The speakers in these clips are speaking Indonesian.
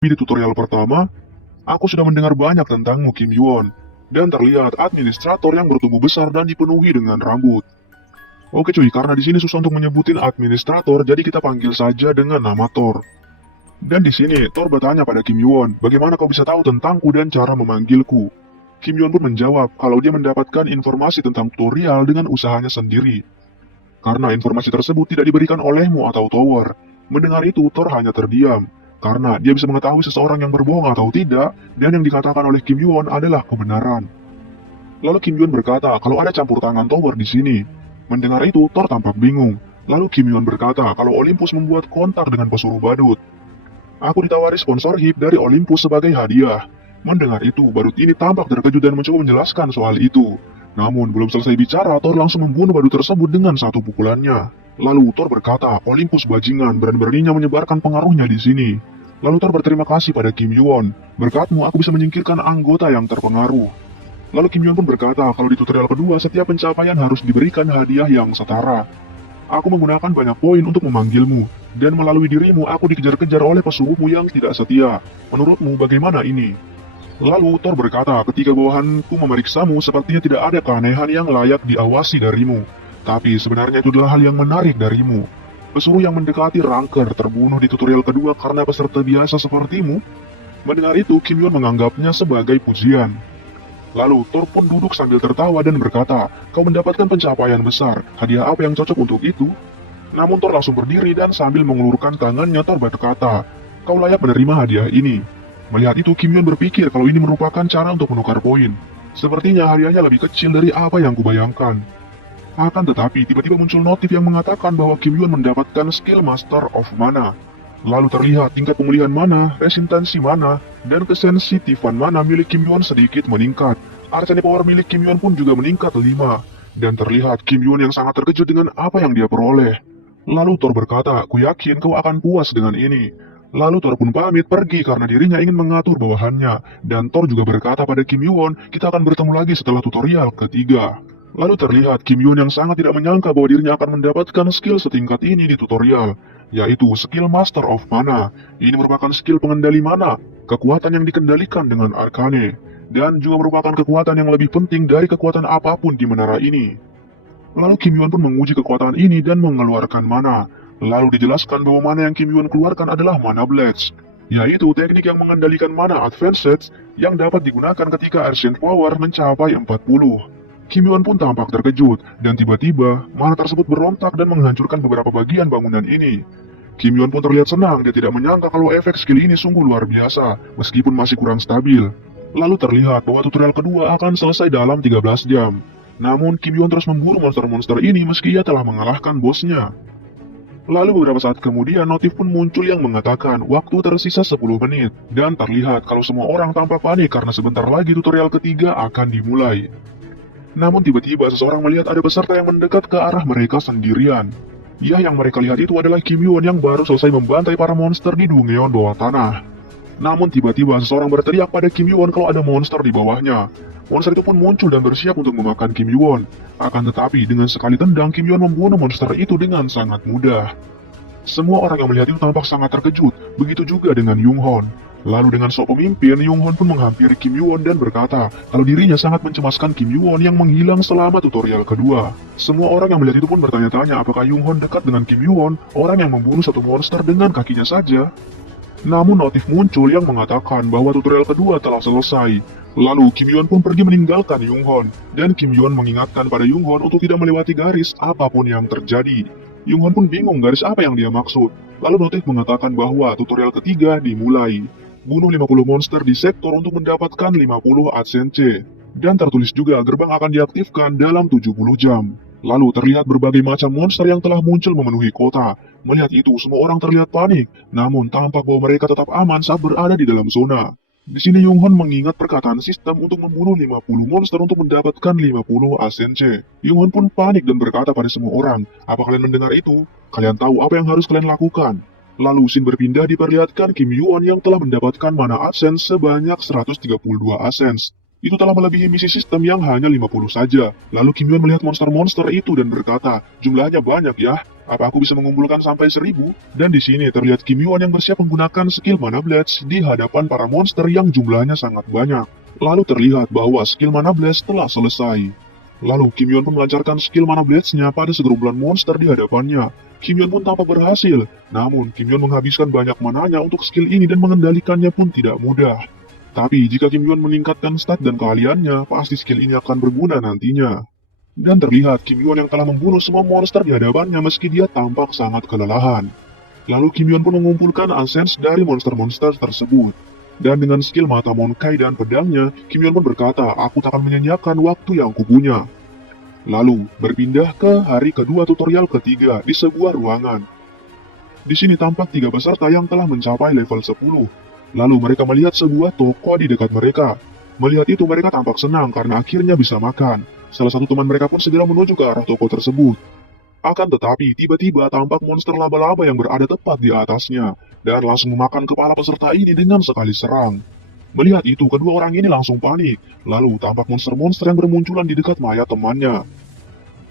Di tutorial pertama, aku sudah mendengar banyak tentangmu Kim Yuan, dan terlihat administrator yang bertubuh besar dan dipenuhi dengan rambut. Oke cuy, karena di sini susah untuk menyebutin administrator, jadi kita panggil saja dengan nama Thor. Dan di sini, Thor bertanya pada Kim Yuan, bagaimana kau bisa tahu tentangku dan cara memanggilku? Kim Yuan pun menjawab kalau dia mendapatkan informasi tentang tutorial dengan usahanya sendiri. Karena informasi tersebut tidak diberikan olehmu atau Tower. Mendengar itu, Thor hanya terdiam. Karena dia bisa mengetahui seseorang yang berbohong atau tidak, dan yang dikatakan oleh Kim Yuan adalah kebenaran. Lalu Kim Yuan berkata kalau ada campur tangan Tower di sini. Mendengar itu, Thor tampak bingung. Lalu Kim Yuan berkata kalau Olympus membuat kontak dengan pesuruh badut. Aku ditawari sponsorship dari Olympus sebagai hadiah. Mendengar itu, badut ini tampak terkejut dan mencoba menjelaskan soal itu. Namun, belum selesai bicara, Thor langsung membunuh badut tersebut dengan satu pukulannya. Lalu, Thor berkata, Olympus bajingan berani-beraninya menyebarkan pengaruhnya di sini. Lalu Thor berterima kasih pada Kim Yuan. Berkatmu, aku bisa menyingkirkan anggota yang terpengaruh. Lalu Kim Yuan pun berkata kalau di tutorial kedua, setiap pencapaian harus diberikan hadiah yang setara. Aku menggunakan banyak poin untuk memanggilmu, dan melalui dirimu aku dikejar-kejar oleh pesuruhmu yang tidak setia. Menurutmu bagaimana ini? Lalu Thor berkata, ketika bawahanku memeriksamu, sepertinya tidak ada keanehan yang layak diawasi darimu. Tapi sebenarnya itu adalah hal yang menarik darimu. Pesuruh yang mendekati Ranker terbunuh di tutorial kedua karena peserta biasa sepertimu. Mendengar itu, Kim Yuan menganggapnya sebagai pujian. Lalu Thor pun duduk sambil tertawa dan berkata, kau mendapatkan pencapaian besar, hadiah apa yang cocok untuk itu? Namun Thor langsung berdiri dan sambil mengulurkan tangannya Thor berkata, kau layak menerima hadiah ini. Melihat itu Kim Yuan berpikir kalau ini merupakan cara untuk menukar poin. Sepertinya hadiahnya lebih kecil dari apa yang kubayangkan. Akan tetapi tiba-tiba muncul notif yang mengatakan bahwa Kim Yuan mendapatkan skill Master of Mana. Lalu terlihat tingkat pemulihan mana, resistansi mana, dan kesensitifan mana milik Kim Yuan sedikit meningkat. Arcane Power milik Kim Yuan pun juga meningkat 5. Dan terlihat Kim Yuan yang sangat terkejut dengan apa yang dia peroleh. Lalu Thor berkata, ku yakin kau akan puas dengan ini. Lalu Thor pun pamit pergi karena dirinya ingin mengatur bawahannya. Dan Thor juga berkata pada Kim Yuan, kita akan bertemu lagi setelah tutorial ketiga. Lalu terlihat Kim Yuan yang sangat tidak menyangka bahwa dirinya akan mendapatkan skill setingkat ini di tutorial, yaitu skill Master of Mana. Ini merupakan skill pengendali mana, kekuatan yang dikendalikan dengan Arcane, dan juga merupakan kekuatan yang lebih penting dari kekuatan apapun di menara ini. Lalu Kim Yuan pun menguji kekuatan ini dan mengeluarkan mana. Lalu dijelaskan bahwa mana yang Kim Yuan keluarkan adalah Mana Blades, yaitu teknik yang mengendalikan mana advanced yang dapat digunakan ketika Ancient Power mencapai 40. Kim Yuan pun tampak terkejut, dan tiba-tiba, mana tersebut berontak dan menghancurkan beberapa bagian bangunan ini. Kim Yuan pun terlihat senang, dia tidak menyangka kalau efek skill ini sungguh luar biasa, meskipun masih kurang stabil. Lalu terlihat bahwa tutorial kedua akan selesai dalam 13 jam. Namun, Kim Yuan terus memburu monster-monster ini meski ia telah mengalahkan bosnya. Lalu beberapa saat kemudian notif pun muncul yang mengatakan waktu tersisa 10 menit, dan terlihat kalau semua orang tampak panik karena sebentar lagi tutorial ketiga akan dimulai. Namun tiba-tiba seseorang melihat ada peserta yang mendekat ke arah mereka sendirian. Ya, yang mereka lihat itu adalah Kim Yuan yang baru selesai membantai para monster di Dungeon bawah tanah. Namun tiba-tiba seseorang berteriak pada Kim Yuan kalau ada monster di bawahnya. Monster itu pun muncul dan bersiap untuk memakan Kim Yuan. Akan tetapi dengan sekali tendang Kim Yuan membunuh monster itu dengan sangat mudah. Semua orang yang melihat itu tampak sangat terkejut, begitu juga dengan Yung Hon. Lalu dengan sok pemimpin, Yung Hon pun menghampiri Kim Yuan dan berkata kalau dirinya sangat mencemaskan Kim Yuan yang menghilang selama tutorial kedua. Semua orang yang melihat itu pun bertanya-tanya apakah Yung Hon dekat dengan Kim Yuan, orang yang membunuh satu monster dengan kakinya saja. Namun notif muncul yang mengatakan bahwa tutorial kedua telah selesai. Lalu Kim Yuan pun pergi meninggalkan Yung Hon, dan Kim Yuan mengingatkan pada Yung Hon untuk tidak melewati garis apapun yang terjadi. Yung Hon pun bingung garis apa yang dia maksud. Lalu notif mengatakan bahwa tutorial ketiga dimulai. Bunuh 50 monster di sektor untuk mendapatkan 50 AdSense. Dan tertulis juga gerbang akan diaktifkan dalam 70 jam. Lalu terlihat berbagai macam monster yang telah muncul memenuhi kota. Melihat itu, semua orang terlihat panik. Namun tampak bahwa mereka tetap aman saat berada di dalam zona. Di sini Yung Hon mengingat perkataan sistem untuk membunuh 50 monster untuk mendapatkan 50 AdSense. Yung Hon pun panik dan berkata pada semua orang, apa kalian mendengar itu? Kalian tahu apa yang harus kalian lakukan? Lalu scene berpindah diperlihatkan Kim Yuan yang telah mendapatkan mana AdSense sebanyak 132 AdSense. Itu telah melebihi misi sistem yang hanya 50 saja. Lalu Kim Yuan melihat monster-monster itu dan berkata, jumlahnya banyak ya. Apa aku bisa mengumpulkan sampai 1000? Dan di sini terlihat Kim Yuan yang bersiap menggunakan skill Mana Blast di hadapan para monster yang jumlahnya sangat banyak. Lalu terlihat bahwa skill Mana Blast telah selesai. Lalu Kim Yuan pun melancarkan skill Mana Blast-nya pada segerombolan monster di hadapannya. Kim Yuan pun tampak berhasil, namun Kim Yuan menghabiskan banyak mananya untuk skill ini dan mengendalikannya pun tidak mudah. Tapi jika Kim Yuan meningkatkan stat dan keahliannya, pasti skill ini akan berguna nantinya. Dan terlihat Kim Yuan yang telah membunuh semua monster di hadapannya meski dia tampak sangat kelelahan. Lalu Kim Yuan pun mengumpulkan asens dari monster-monster tersebut. Dan dengan skill mata Monkai dan pedangnya, Kim Yuan pun berkata, aku tak akan menyanyiakan waktu yang kupunya. Lalu, berpindah ke hari kedua tutorial ketiga di sebuah ruangan. Di sini tampak 3 peserta yang telah mencapai level 10. Lalu mereka melihat sebuah toko di dekat mereka. Melihat itu mereka tampak senang karena akhirnya bisa makan. Salah satu teman mereka pun segera menuju ke arah toko tersebut. Akan tetapi, tiba-tiba tampak monster laba-laba yang berada tepat di atasnya, dan langsung memakan kepala peserta ini dengan sekali serang. Melihat itu, kedua orang ini langsung panik. Lalu, tampak monster-monster yang bermunculan di dekat mayat temannya.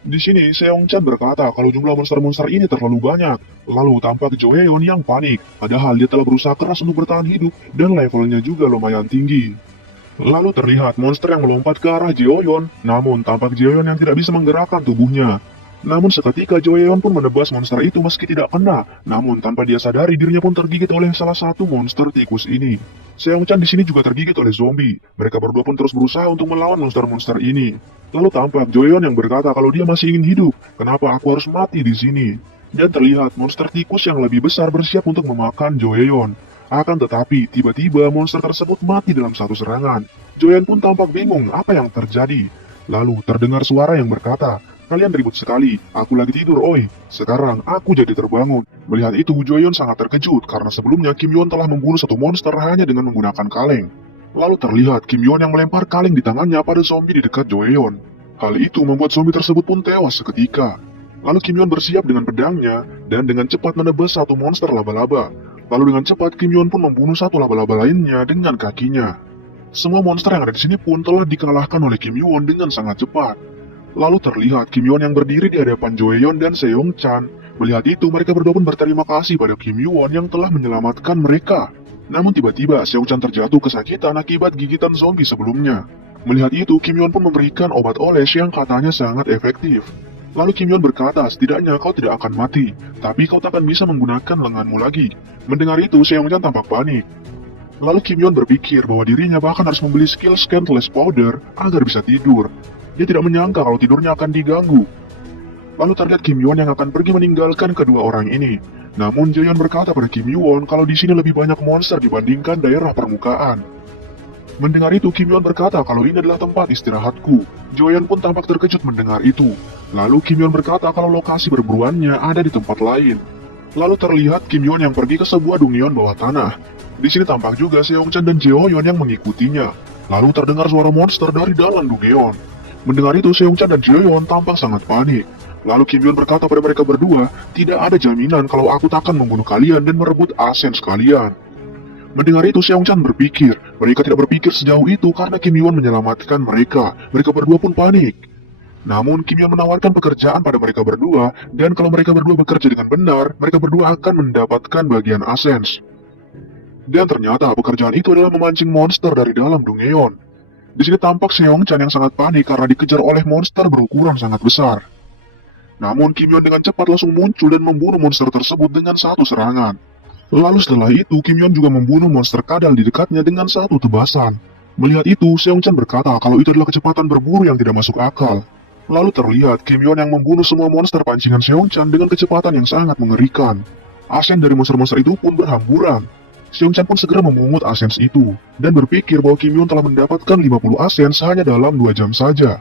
Di sini, Seong-chan berkata kalau jumlah monster-monster ini terlalu banyak. Lalu, tampak Jo Hye-yeon yang panik, padahal dia telah berusaha keras untuk bertahan hidup, dan levelnya juga lumayan tinggi. Lalu terlihat monster yang melompat ke arah Jeoyeon, namun tampak Jeoyeon yang tidak bisa menggerakkan tubuhnya. Namun seketika Jo Hye-yeon pun menebas monster itu meski tidak kena, namun tanpa dia sadari dirinya pun tergigit oleh salah satu monster tikus ini. Seong-chan di sini juga tergigit oleh zombie. Mereka berdua pun terus berusaha untuk melawan monster-monster ini. Lalu tampak Jo Hye-yeon yang berkata kalau dia masih ingin hidup, kenapa aku harus mati di sini? Dan terlihat monster tikus yang lebih besar bersiap untuk memakan Jo Hye-yeon. Akan tetapi, tiba-tiba monster tersebut mati dalam satu serangan. Jo Hye-yeon pun tampak bingung apa yang terjadi. Lalu terdengar suara yang berkata, kalian ribut sekali, aku lagi tidur oi. Sekarang aku jadi terbangun. Melihat itu, Jo Hye-yeon sangat terkejut karena sebelumnya Kim Yuan telah membunuh satu monster hanya dengan menggunakan kaleng. Lalu terlihat Kim Yuan yang melempar kaleng di tangannya pada zombie di dekat Jo Hye-yeon. Hal itu membuat zombie tersebut pun tewas seketika. Lalu Kim Yuan bersiap dengan pedangnya dan dengan cepat menebas satu monster laba-laba. Lalu dengan cepat Kim Yuan pun membunuh satu laba-laba lainnya dengan kakinya. Semua monster yang ada di sini pun telah dikalahkan oleh Kim Yuan dengan sangat cepat. Lalu terlihat Kim Yuan yang berdiri di hadapan Jo Hye-yeon dan Seong-chan. Melihat itu, mereka berdua pun berterima kasih pada Kim Yuan yang telah menyelamatkan mereka. Namun tiba-tiba Seong-chan terjatuh kesakitan akibat gigitan zombie sebelumnya. Melihat itu, Kim Yuan pun memberikan obat oles yang katanya sangat efektif. Lalu Kim Yuan berkata, setidaknya kau tidak akan mati, tapi kau tak akan bisa menggunakan lenganmu lagi. Mendengar itu, Seong-chan tampak panik. Lalu Kim Yuan berpikir bahwa dirinya bahkan harus membeli skill Scantless Powder agar bisa tidur. Dia tidak menyangka kalau tidurnya akan diganggu. Lalu terlihat Kim Yuan yang akan pergi meninggalkan kedua orang ini. Namun Jo Hye-yeon berkata pada Kim Yuan kalau di sini lebih banyak monster dibandingkan daerah permukaan. Mendengar itu, Kim Yuan berkata kalau ini adalah tempat istirahatku. Jo Hye-yeon pun tampak terkejut mendengar itu. Lalu Kim Yuan berkata kalau lokasi berburuannya ada di tempat lain. Lalu terlihat Kim Yuan yang pergi ke sebuah dungeon bawah tanah. Di sini tampak juga Seong-chan dan Jeoyeon yang mengikutinya. Lalu terdengar suara monster dari dalam dungeon. Mendengar itu, Seong-chan dan Jeoyeon tampak sangat panik. Lalu Kim Yuan berkata pada mereka berdua, tidak ada jaminan kalau aku takkan membunuh kalian dan merebut asens kalian. Mendengar itu, Seong-chan berpikir, mereka tidak berpikir sejauh itu karena Kim Yuan menyelamatkan mereka. Mereka berdua pun panik. Namun Kim Yuan menawarkan pekerjaan pada mereka berdua, dan kalau mereka berdua bekerja dengan benar, mereka berdua akan mendapatkan bagian asens. Dan ternyata pekerjaan itu adalah memancing monster dari dalam dungeon. Di sini tampak Seong-chan yang sangat panik karena dikejar oleh monster berukuran sangat besar. Namun Kim Yuan dengan cepat langsung muncul dan membunuh monster tersebut dengan satu serangan. Lalu setelah itu, Kim Yuan juga membunuh monster kadal di dekatnya dengan satu tebasan. Melihat itu, Seong-chan berkata kalau itu adalah kecepatan berburu yang tidak masuk akal. Lalu terlihat Kim Yuan yang membunuh semua monster pancingan Seong-chan dengan kecepatan yang sangat mengerikan. Asen dari monster-monster itu pun berhamburan. Seong-chan pun segera memungut asens itu, dan berpikir bahwa Kim Yuan telah mendapatkan 50 asens hanya dalam 2 jam saja.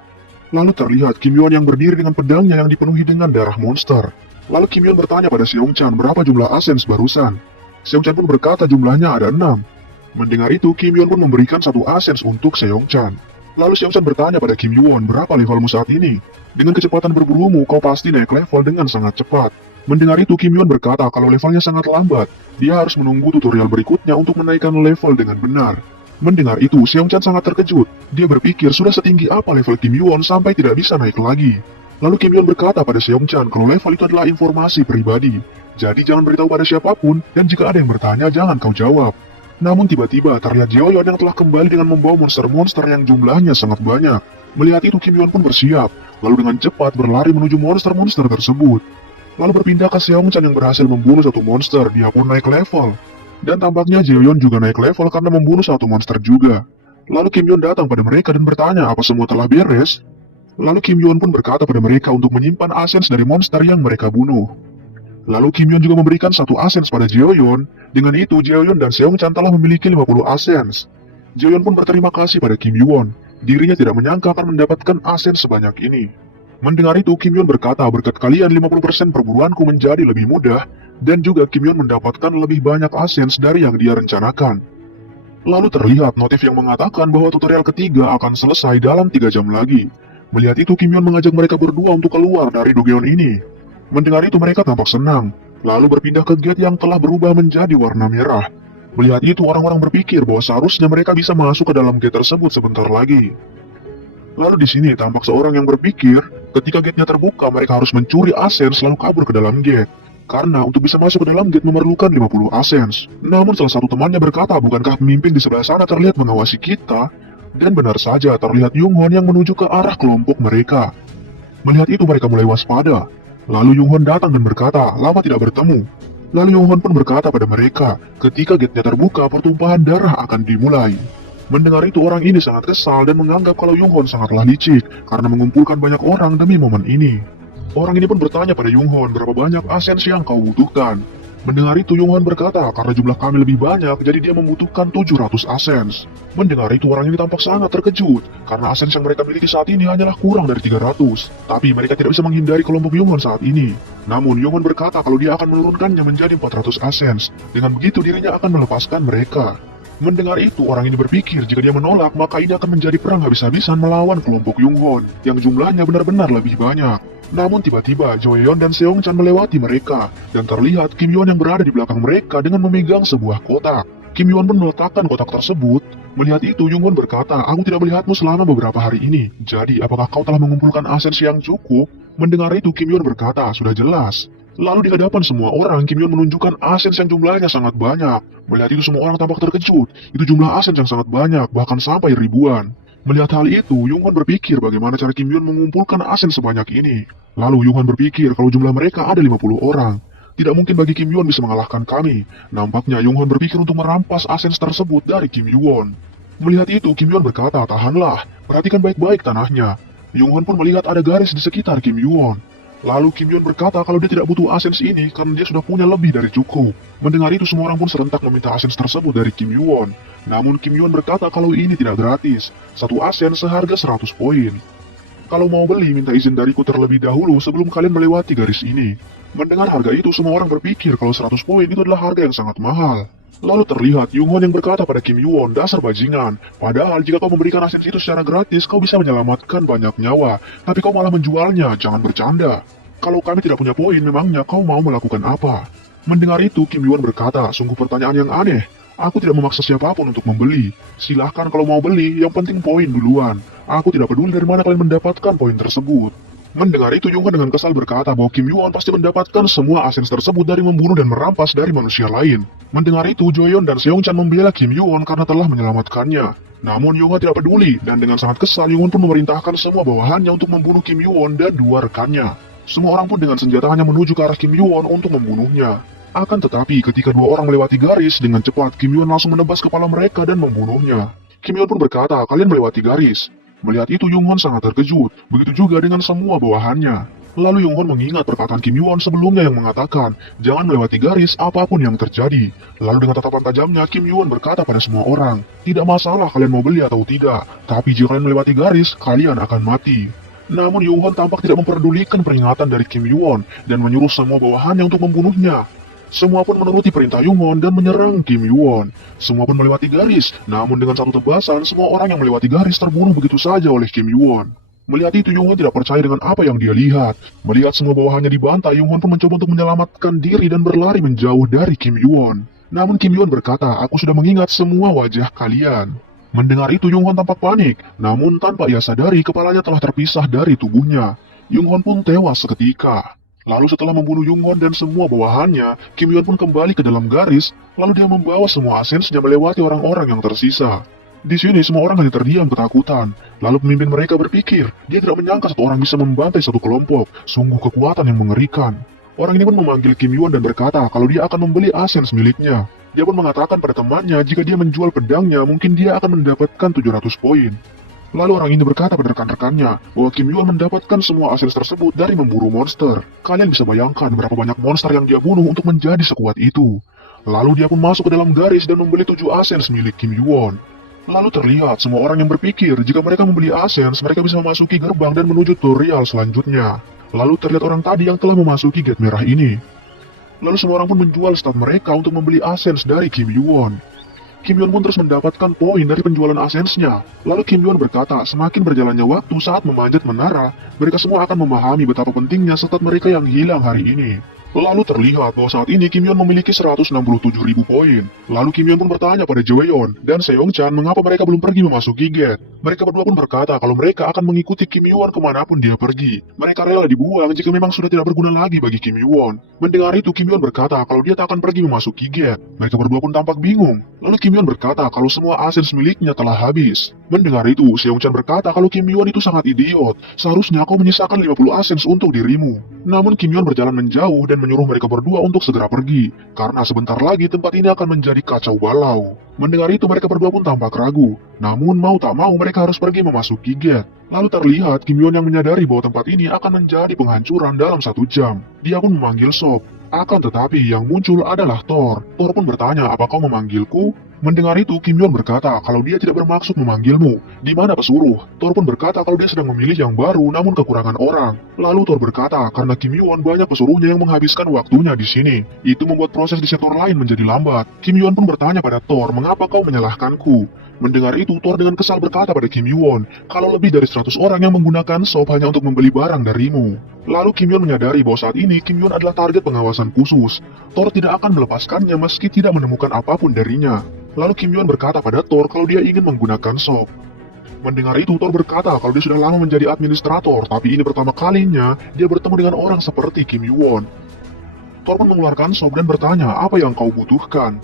Lalu terlihat Kim Yuan yang berdiri dengan pedangnya yang dipenuhi dengan darah monster. Lalu Kim Yuan bertanya pada Seong-chan berapa jumlah asens barusan. Seong-chan pun berkata jumlahnya ada 6. Mendengar itu, Kim Yuan pun memberikan 1 asens untuk Seong-chan. Lalu Seong-chan bertanya pada Kim Yuan berapa levelmu saat ini. Dengan kecepatan berburumu, kau pasti naik level dengan sangat cepat. Mendengar itu, Kim Yuan berkata kalau levelnya sangat lambat. Dia harus menunggu tutorial berikutnya untuk menaikkan level dengan benar. Mendengar itu, Seong-chan sangat terkejut. Dia berpikir sudah setinggi apa level Kim Yuan sampai tidak bisa naik lagi. Lalu Kim Yeon berkata pada Seong-chan kalau level itu adalah informasi pribadi. Jadi jangan beritahu pada siapapun, dan jika ada yang bertanya jangan kau jawab. Namun tiba-tiba terlihat Jeoyeon yang telah kembali dengan membawa monster-monster yang jumlahnya sangat banyak. Melihat itu Kim Yeon pun bersiap, lalu dengan cepat berlari menuju monster-monster tersebut. Lalu berpindah ke Seong-chan yang berhasil membunuh satu monster, dia pun naik level. Dan tampaknya Jeoyeon juga naik level karena membunuh satu monster juga. Lalu Kim Yeon datang pada mereka dan bertanya apa semua telah beres. Lalu Kim Yeon pun berkata pada mereka untuk menyimpan asens dari monster yang mereka bunuh. Lalu Kim Yeon juga memberikan satu asens pada Jeoyeon. Dengan itu Jeoyeon dan Seong-chan telah memiliki 50 asens. Jeoyeon pun berterima kasih pada Kim Yeon. Dirinya tidak menyangka akan mendapatkan asens sebanyak ini. Mendengar itu Kim Yeon berkata berkat kalian 50% perburuanku menjadi lebih mudah. Dan juga Kim Yeon mendapatkan lebih banyak asens dari yang dia rencanakan. Lalu terlihat notif yang mengatakan bahwa tutorial ketiga akan selesai dalam 3 jam lagi. Melihat itu Kim Yeon mengajak mereka berdua untuk keluar dari Dogeon ini. Mendengar itu mereka tampak senang, lalu berpindah ke gate yang telah berubah menjadi warna merah. Melihat itu orang-orang berpikir bahwa seharusnya mereka bisa masuk ke dalam gate tersebut sebentar lagi. Lalu di sini tampak seorang yang berpikir, ketika gate-nya terbuka mereka harus mencuri asens lalu kabur ke dalam gate. Karena untuk bisa masuk ke dalam gate memerlukan 50 asens. Namun salah satu temannya berkata, bukankah pemimpin di sebelah sana terlihat mengawasi kita? Dan benar saja terlihat Yoonghwan yang menuju ke arah kelompok mereka. Melihat itu mereka mulai waspada. Lalu Yoonghwan datang dan berkata, lama tidak bertemu. Lalu Yoonghwan pun berkata pada mereka, ketika gate-nya terbuka pertumpahan darah akan dimulai. Mendengar itu orang ini sangat kesal dan menganggap kalau Yoonghwan sangatlah licik karena mengumpulkan banyak orang demi momen ini. Orang ini pun bertanya pada Yoonghwan berapa banyak asens yang kau butuhkan. Mendengar itu Yoonghwan berkata karena jumlah kami lebih banyak jadi dia membutuhkan 700 asens. Mendengar itu orang ini tampak sangat terkejut karena asens yang mereka miliki saat ini hanyalah kurang dari 300. Tapi mereka tidak bisa menghindari kelompok Yoonghwan saat ini. Namun Yoonghwan berkata kalau dia akan menurunkannya menjadi 400 asens. Dengan begitu dirinya akan melepaskan mereka. Mendengar itu orang ini berpikir jika dia menolak maka ini akan menjadi perang habis-habisan melawan kelompok Yoonghwan yang jumlahnya benar-benar lebih banyak. Namun tiba-tiba Jeoyeon dan Seong-chan melewati mereka, dan terlihat Kim Yeon yang berada di belakang mereka dengan memegang sebuah kotak. Kim Yeon pun meletakkan kotak tersebut. Melihat itu Yoonghwan berkata, aku tidak melihatmu selama beberapa hari ini, jadi apakah kau telah mengumpulkan asens yang cukup? Mendengar itu Kim Yeon berkata, sudah jelas. Lalu di hadapan semua orang Kim Yeon menunjukkan asens yang jumlahnya sangat banyak. Melihat itu semua orang tampak terkejut, itu jumlah asens yang sangat banyak, bahkan sampai ribuan. Melihat hal itu, Yoonghwan berpikir bagaimana cara Kim Yeon mengumpulkan asens sebanyak ini. Lalu Yoonghwan berpikir kalau jumlah mereka ada 50 orang. Tidak mungkin bagi Kim Yeon bisa mengalahkan kami. Nampaknya Yoonghwan berpikir untuk merampas asens tersebut dari Kim Yeon. Melihat itu, Kim Yeon berkata, tahanlah, perhatikan baik-baik tanahnya. Yoonghwan pun melihat ada garis di sekitar Kim Yeon. Lalu Kim Yeon berkata kalau dia tidak butuh asens ini karena dia sudah punya lebih dari cukup. Mendengar itu semua orang pun serentak meminta asens tersebut dari Kim Yeon. Namun Kim Yeon berkata kalau ini tidak gratis. Satu asens seharga 100 poin. Kalau mau beli minta izin dariku terlebih dahulu sebelum kalian melewati garis ini. Mendengar harga itu semua orang berpikir kalau 100 poin itu adalah harga yang sangat mahal. Lalu terlihat Yoonghwan yang berkata pada Kim Yeon, dasar bajingan. Padahal jika kau memberikan asens itu secara gratis, kau bisa menyelamatkan banyak nyawa. Tapi kau malah menjualnya, jangan bercanda. Kalau kami tidak punya poin, memangnya kau mau melakukan apa? Mendengar itu, Kim Yeon berkata, sungguh pertanyaan yang aneh. Aku tidak memaksa siapapun untuk membeli. Silahkan kalau mau beli, yang penting poin duluan. Aku tidak peduli dari mana kalian mendapatkan poin tersebut. Mendengar itu, Yoonghwan dengan kesal berkata bahwa Kim Yeon pasti mendapatkan semua asens tersebut dari membunuh dan merampas dari manusia lain. Mendengar itu, Jeoyeon dan Seong-chan membela Kim Yeon karena telah menyelamatkannya. Namun Yoonghwan tidak peduli, dan dengan sangat kesal Yoonghwan pun memerintahkan semua bawahannya untuk membunuh Kim Yeon dan dua rekannya. Semua orang pun dengan senjatanya menuju ke arah Kim Yeon untuk membunuhnya. Akan tetapi, ketika dua orang melewati garis, dengan cepat Kim Yeon langsung menebas kepala mereka dan membunuhnya. Kim Yeon pun berkata, kalian melewati garis. Melihat itu Yoonghwan sangat terkejut, begitu juga dengan semua bawahannya. Lalu Yoonghwan mengingat perkataan Kim Yeon sebelumnya yang mengatakan, jangan melewati garis apapun yang terjadi. Lalu dengan tatapan tajamnya Kim Yeon berkata pada semua orang, tidak masalah kalian mau beli atau tidak, tapi jika kalian melewati garis, kalian akan mati. Namun Yoonghwan tampak tidak memperdulikan peringatan dari Kim Yeon dan menyuruh semua bawahannya untuk membunuhnya. Semua pun menuruti perintah Yoonghwan dan menyerang Kim Yeon. Semua pun melewati garis, namun dengan satu tebasan, semua orang yang melewati garis terbunuh begitu saja oleh Kim Yeon. Melihat itu, Yoonghwan tidak percaya dengan apa yang dia lihat. Melihat semua bawahannya dibantai, Yoonghwan pun mencoba untuk menyelamatkan diri dan berlari menjauh dari Kim Yeon. Namun Kim Yeon berkata, aku sudah mengingat semua wajah kalian. Mendengar itu, Yoonghwan tampak panik, namun tanpa ia sadari, kepalanya telah terpisah dari tubuhnya. Yunghon pun tewas seketika. Lalu setelah membunuh Yunghon dan semua bawahannya, Kim Yuan pun kembali ke dalam garis, lalu dia membawa semua asensnya melewati orang-orang yang tersisa. Di sini semua orang hanya terdiam ketakutan. Lalu pemimpin mereka berpikir, dia tidak menyangka satu orang bisa membantai satu kelompok. Sungguh kekuatan yang mengerikan. Orang ini pun memanggil Kim Yuan dan berkata kalau dia akan membeli asens miliknya. Dia pun mengatakan pada temannya jika dia menjual pedangnya mungkin dia akan mendapatkan 700 poin. Lalu orang ini berkata pada rekan-rekannya bahwa Kim Yuan mendapatkan semua asens tersebut dari memburu monster. Kalian bisa bayangkan berapa banyak monster yang dia bunuh untuk menjadi sekuat itu. Lalu dia pun masuk ke dalam garis dan membeli 7 asens milik Kim Yuan. Lalu terlihat semua orang yang berpikir jika mereka membeli asens mereka bisa memasuki gerbang dan menuju tutorial selanjutnya. Lalu terlihat orang tadi yang telah memasuki gate merah ini. Lalu semua orang pun menjual stat mereka untuk membeli asens dari Kim Yuan. Kim Yuan pun terus mendapatkan poin dari penjualan asensnya. Lalu Kim Yuan berkata, semakin berjalannya waktu saat memanjat menara, mereka semua akan memahami betapa pentingnya stat mereka yang hilang hari ini. Lalu terlihat bahwa saat ini Kim Yuan memiliki 167.000 poin. Lalu Kim Yuan pun bertanya pada Jaeyeon dan Seong-chan mengapa mereka belum pergi memasuki gate. Mereka berdua pun berkata kalau mereka akan mengikuti Kim Yuan kemanapun dia pergi. Mereka rela dibuang jika memang sudah tidak berguna lagi bagi Kim Yuan. Mendengar itu Kim Yuan berkata kalau dia tak akan pergi memasuki gate. Mereka berdua pun tampak bingung. Lalu Kim Yuan berkata kalau semua asens miliknya telah habis. Mendengar itu Seong-chan berkata kalau Kim Yuan itu sangat idiot. Seharusnya kau menyisakan 50 asens untuk dirimu. Namun Kim Yuan berjalan menjauh dan menyuruh mereka berdua untuk segera pergi, karena sebentar lagi tempat ini akan menjadi kacau balau. Mendengar itu mereka berdua pun tampak ragu, namun mau tak mau mereka harus pergi memasuki gate. Lalu terlihat Kim Yuan yang menyadari bahwa tempat ini akan menjadi penghancuran dalam 1 jam. Dia pun memanggil Sop. Akan tetapi yang muncul adalah Thor. Thor pun bertanya, apa kau memanggilku? Mendengar itu, Kim Yuan berkata kalau dia tidak bermaksud memanggilmu. Di mana pesuruh? Thor pun berkata kalau dia sedang memilih yang baru namun kekurangan orang. Lalu Thor berkata karena Kim Yuan banyak pesuruhnya yang menghabiskan waktunya di sini. Itu membuat proses di sektor lain menjadi lambat. Kim Yuan pun bertanya pada Thor, mengapa kau menyalahkanku? Mendengar itu, Thor dengan kesal berkata pada Kim Yuan, kalau lebih dari 100 orang yang menggunakan Sop hanya untuk membeli barang darimu. Lalu Kim Yuan menyadari bahwa saat ini Kim Yuan adalah target pengawasan khusus. Thor tidak akan melepaskannya meski tidak menemukan apapun darinya. Lalu Kim Yuan berkata pada Thor kalau dia ingin menggunakan Sop. Mendengar itu, Thor berkata kalau dia sudah lama menjadi administrator, tapi ini pertama kalinya dia bertemu dengan orang seperti Kim Yuan. Thor pun mengeluarkan Sop dan bertanya, apa yang kau butuhkan?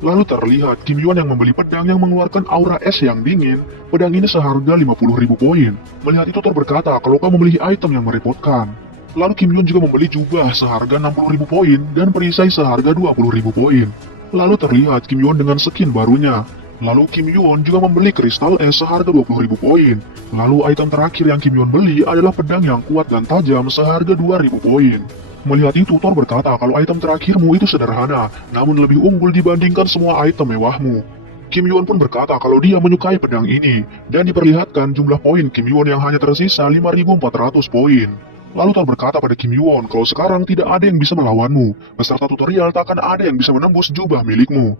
Lalu terlihat Kim Yuan yang membeli pedang yang mengeluarkan aura es yang dingin. Pedang ini seharga 50.000 poin. Melihat itu Thor berkata kalau kau membeli item yang merepotkan. Lalu Kim Yuan juga membeli jubah seharga 60.000 poin dan perisai seharga 20.000 poin. Lalu terlihat Kim Yuan dengan skin barunya. Lalu Kim Yuan juga membeli kristal es seharga 20.000 poin. Lalu item terakhir yang Kim Yuan beli adalah pedang yang kuat dan tajam seharga 2.000 poin. Melihat itu, Thor berkata kalau item terakhirmu itu sederhana, namun lebih unggul dibandingkan semua item mewahmu. Kim Yuan pun berkata kalau dia menyukai pedang ini, dan diperlihatkan jumlah poin Kim Yuan yang hanya tersisa 5.400 poin. Lalu Thor berkata pada Kim Yuan kalau sekarang tidak ada yang bisa melawanmu, peserta tutorial tak akan ada yang bisa menembus jubah milikmu.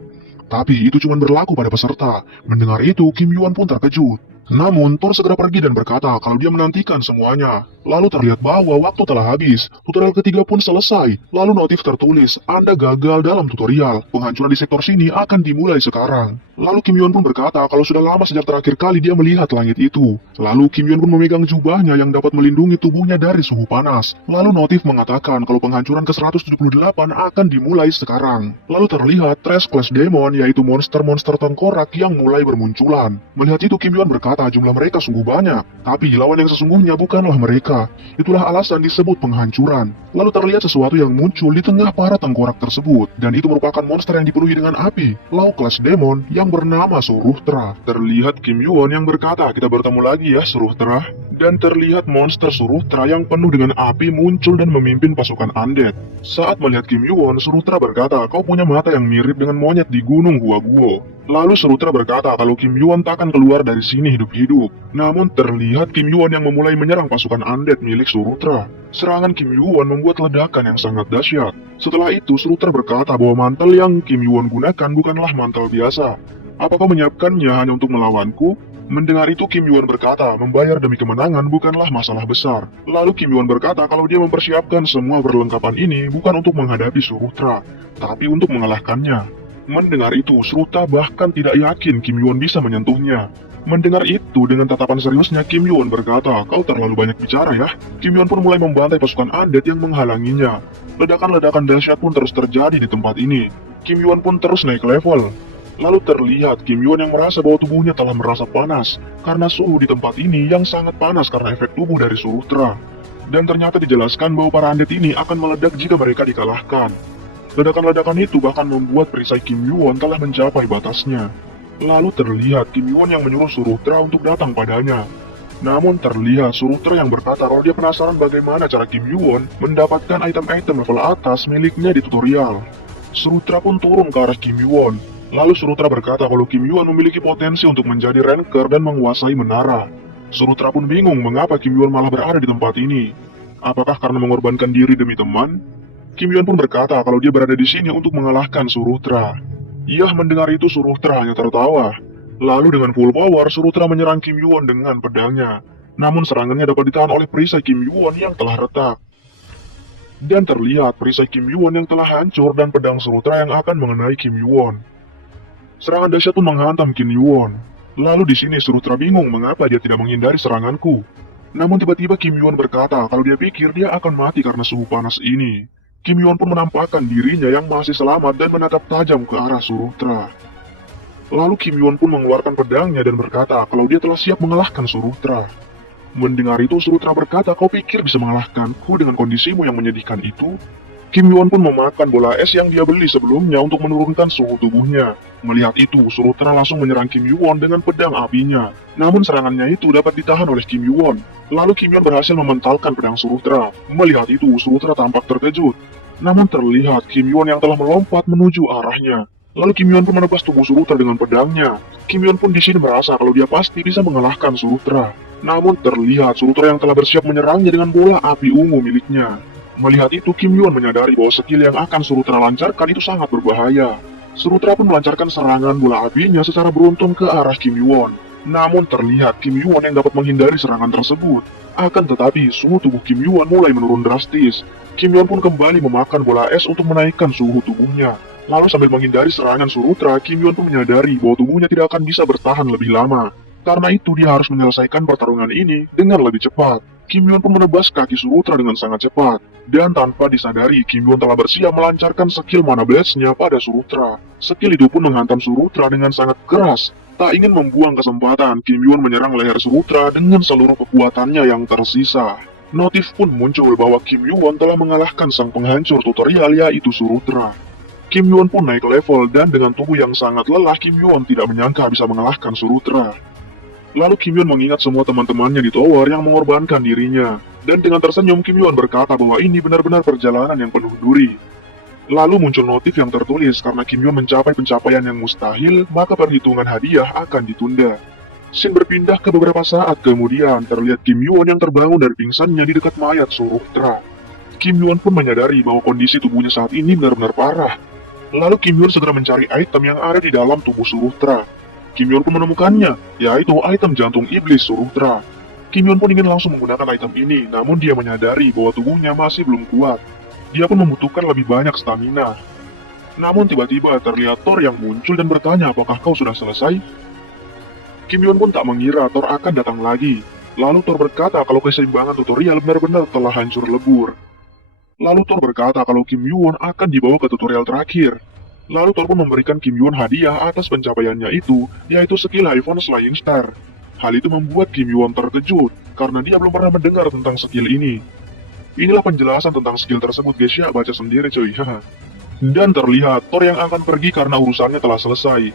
Tapi itu cuma berlaku pada peserta. Mendengar itu, Kim Yuan pun terkejut. Namun, Thor segera pergi dan berkata kalau dia menantikan semuanya. Lalu terlihat bahwa waktu telah habis. Tutorial ketiga pun selesai. Lalu notif tertulis, Anda gagal dalam tutorial. Penghancuran di sektor sini akan dimulai sekarang. Lalu Kim Yuan pun berkata kalau sudah lama sejak terakhir kali dia melihat langit itu. Lalu Kim Yuan pun memegang jubahnya yang dapat melindungi tubuhnya dari suhu panas. Lalu notif mengatakan kalau penghancuran ke-178 akan dimulai sekarang. Lalu terlihat Trash Class Demon, yaitu monster-monster tengkorak yang mulai bermunculan. Melihat itu Kim Yuan berkata jumlah mereka sungguh banyak, tapi lawan yang sesungguhnya bukanlah mereka. Itulah alasan disebut penghancuran. Lalu terlihat sesuatu yang muncul di tengah para tengkorak tersebut, dan itu merupakan monster yang dipenuhi dengan api, Low Class Demon yang bernama Suruhtra. Terlihat Kim Yuan yang berkata, kita bertemu lagi ya Suruhtra. Dan terlihat monster Suruhtra yang penuh dengan api muncul dan memimpin pasukan undead. Saat melihat Kim Yuan, Suruhtra berkata, kau punya mata yang mirip dengan monyet di gunung Huaguo. Lalu Suruhtra berkata kalau Kim Yuan tak akan keluar dari sini hidup-hidup. Namun terlihat Kim Yuan yang memulai menyerang pasukan undead milik Suruhtra. Serangan Kim Yuan membuat ledakan yang sangat dahsyat. Setelah itu Suruhtra berkata bahwa mantel yang Kim Yuan gunakan bukanlah mantel biasa. Apa kau menyiapkannya hanya untuk melawanku? Mendengar itu Kim Yuan berkata, membayar demi kemenangan bukanlah masalah besar. Lalu Kim Yuan berkata kalau dia mempersiapkan semua perlengkapan ini bukan untuk menghadapi Suruhtra, tapi untuk mengalahkannya. Mendengar itu, Suruhtra bahkan tidak yakin Kim Yuan bisa menyentuhnya. Mendengar itu, dengan tatapan seriusnya, Kim Yuan berkata, "Kau terlalu banyak bicara ya." Kim Yuan pun mulai membantai pasukan undead yang menghalanginya. Ledakan-ledakan dahsyat pun terus terjadi di tempat ini. Kim Yuan pun terus naik level. Lalu terlihat Kim Yuan yang merasa bahwa tubuhnya telah merasa panas, karena suhu di tempat ini yang sangat panas karena efek tubuh dari Surutra. Dan ternyata dijelaskan bahwa para undead ini akan meledak jika mereka dikalahkan. Ledakan-ledakan itu bahkan membuat perisai Kim Yuan telah mencapai batasnya. Lalu terlihat Kim Yuan yang menyuruh Surutra untuk datang padanya. Namun terlihat Surutra yang berkata kalau dia penasaran bagaimana cara Kim Yuan mendapatkan item-item level atas miliknya di tutorial. Surutra pun turun ke arah Kim Yuan. Lalu Surutra berkata kalau Kim Yuan memiliki potensi untuk menjadi ranker dan menguasai menara. Surutra pun bingung mengapa Kim Yuan malah berada di tempat ini. Apakah karena mengorbankan diri demi teman? Kim Yuan pun berkata kalau dia berada di sini untuk mengalahkan Surutra. Ia mendengar itu Surutra hanya tertawa. Lalu dengan full power, Surutra menyerang Kim Yuan dengan pedangnya. Namun serangannya dapat ditahan oleh perisai Kim Yuan yang telah retak. Dan terlihat perisai Kim Yuan yang telah hancur dan pedang Surutra yang akan mengenai Kim Yuan. Serangan dahsyat pun menghantam Kim Yuan. Lalu di sini Surutra bingung mengapa dia tidak menghindari seranganku. Namun tiba-tiba Kim Yuan berkata kalau dia pikir dia akan mati karena suhu panas ini. Kim Yuan pun menampakkan dirinya yang masih selamat dan menatap tajam ke arah Surutra. Lalu Kim Yuan pun mengeluarkan pedangnya dan berkata kalau dia telah siap mengalahkan Surutra. Mendengar itu Surutra berkata, "Kau pikir bisa mengalahkanku dengan kondisimu yang menyedihkan itu?" Kim Yuan pun memakan bola es yang dia beli sebelumnya untuk menurunkan suhu tubuhnya. Melihat itu, Surutra langsung menyerang Kim Yuan dengan pedang apinya. Namun serangannya itu dapat ditahan oleh Kim Yuan. Lalu Kim Yuan berhasil mementalkan pedang Surutra. Melihat itu, Surutra tampak terkejut. Namun terlihat Kim Yuan yang telah melompat menuju arahnya. Lalu Kim Yuan pun menebas tubuh Surutra dengan pedangnya. Kim Yuan pun di sini merasa kalau dia pasti bisa mengalahkan Surutra. Namun terlihat Surutra yang telah bersiap menyerangnya dengan bola api ungu miliknya. Melihat itu, Kim Yuan menyadari bahwa skill yang akan Surutra lancarkan itu sangat berbahaya. Surutra pun melancarkan serangan bola apinya secara beruntun ke arah Kim Yuan. Namun terlihat Kim Yuan yang dapat menghindari serangan tersebut. Akan tetapi, suhu tubuh Kim Yuan mulai menurun drastis. Kim Yuan pun kembali memakan bola es untuk menaikkan suhu tubuhnya. Lalu sambil menghindari serangan Surutra, Kim Yuan pun menyadari bahwa tubuhnya tidak akan bisa bertahan lebih lama. Karena itu dia harus menyelesaikan pertarungan ini dengan lebih cepat. Kim Yuan pun menebas kaki Surutra dengan sangat cepat. Dan tanpa disadari, Kim Yuan telah bersiap melancarkan skill Mana Blades-nya pada Surutra. Skill itu pun menghantam Surutra dengan sangat keras. Tak ingin membuang kesempatan, Kim Yuan menyerang leher Surutra dengan seluruh kekuatannya yang tersisa. Notif pun muncul bahwa Kim Yuan telah mengalahkan sang penghancur tutorial yaitu Surutra. Kim Yuan pun naik level dan dengan tubuh yang sangat lelah, Kim Yuan tidak menyangka bisa mengalahkan Surutra. Lalu Kim Yuan mengingat semua teman-temannya di tower yang mengorbankan dirinya. Dan dengan tersenyum, Kim Yuan berkata bahwa ini benar-benar perjalanan yang penuh duri. Lalu muncul notif yang tertulis karena Kim Yuan mencapai pencapaian yang mustahil, maka perhitungan hadiah akan ditunda. Scene berpindah ke beberapa saat kemudian, terlihat Kim Yuan yang terbangun dari pingsannya di dekat mayat Surutra. Kim Yuan pun menyadari bahwa kondisi tubuhnya saat ini benar-benar parah. Lalu Kim Yuan segera mencari item yang ada di dalam tubuh Surutra. Kim Yuan pun menemukannya, yaitu item jantung iblis Surutra. Kim Yuan pun ingin langsung menggunakan item ini, namun dia menyadari bahwa tubuhnya masih belum kuat. Dia pun membutuhkan lebih banyak stamina. Namun tiba-tiba terlihat Thor yang muncul dan bertanya apakah kau sudah selesai? Kim Yuan pun tak mengira Thor akan datang lagi. Lalu Thor berkata kalau keseimbangan tutorial benar-benar telah hancur lebur. Lalu Thor berkata kalau Kim Yuan akan dibawa ke tutorial terakhir. Lalu Thor pun memberikan Kim Yuan hadiah atas pencapaiannya itu, yaitu skill Hyphon Flying Star. Hal itu membuat Kim Yuan terkejut, karena dia belum pernah mendengar tentang skill ini. Inilah penjelasan tentang skill tersebut guys ya, baca sendiri cuy. Dan terlihat Thor yang akan pergi karena urusannya telah selesai.